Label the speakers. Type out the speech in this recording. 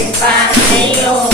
Speaker 1: Compagnion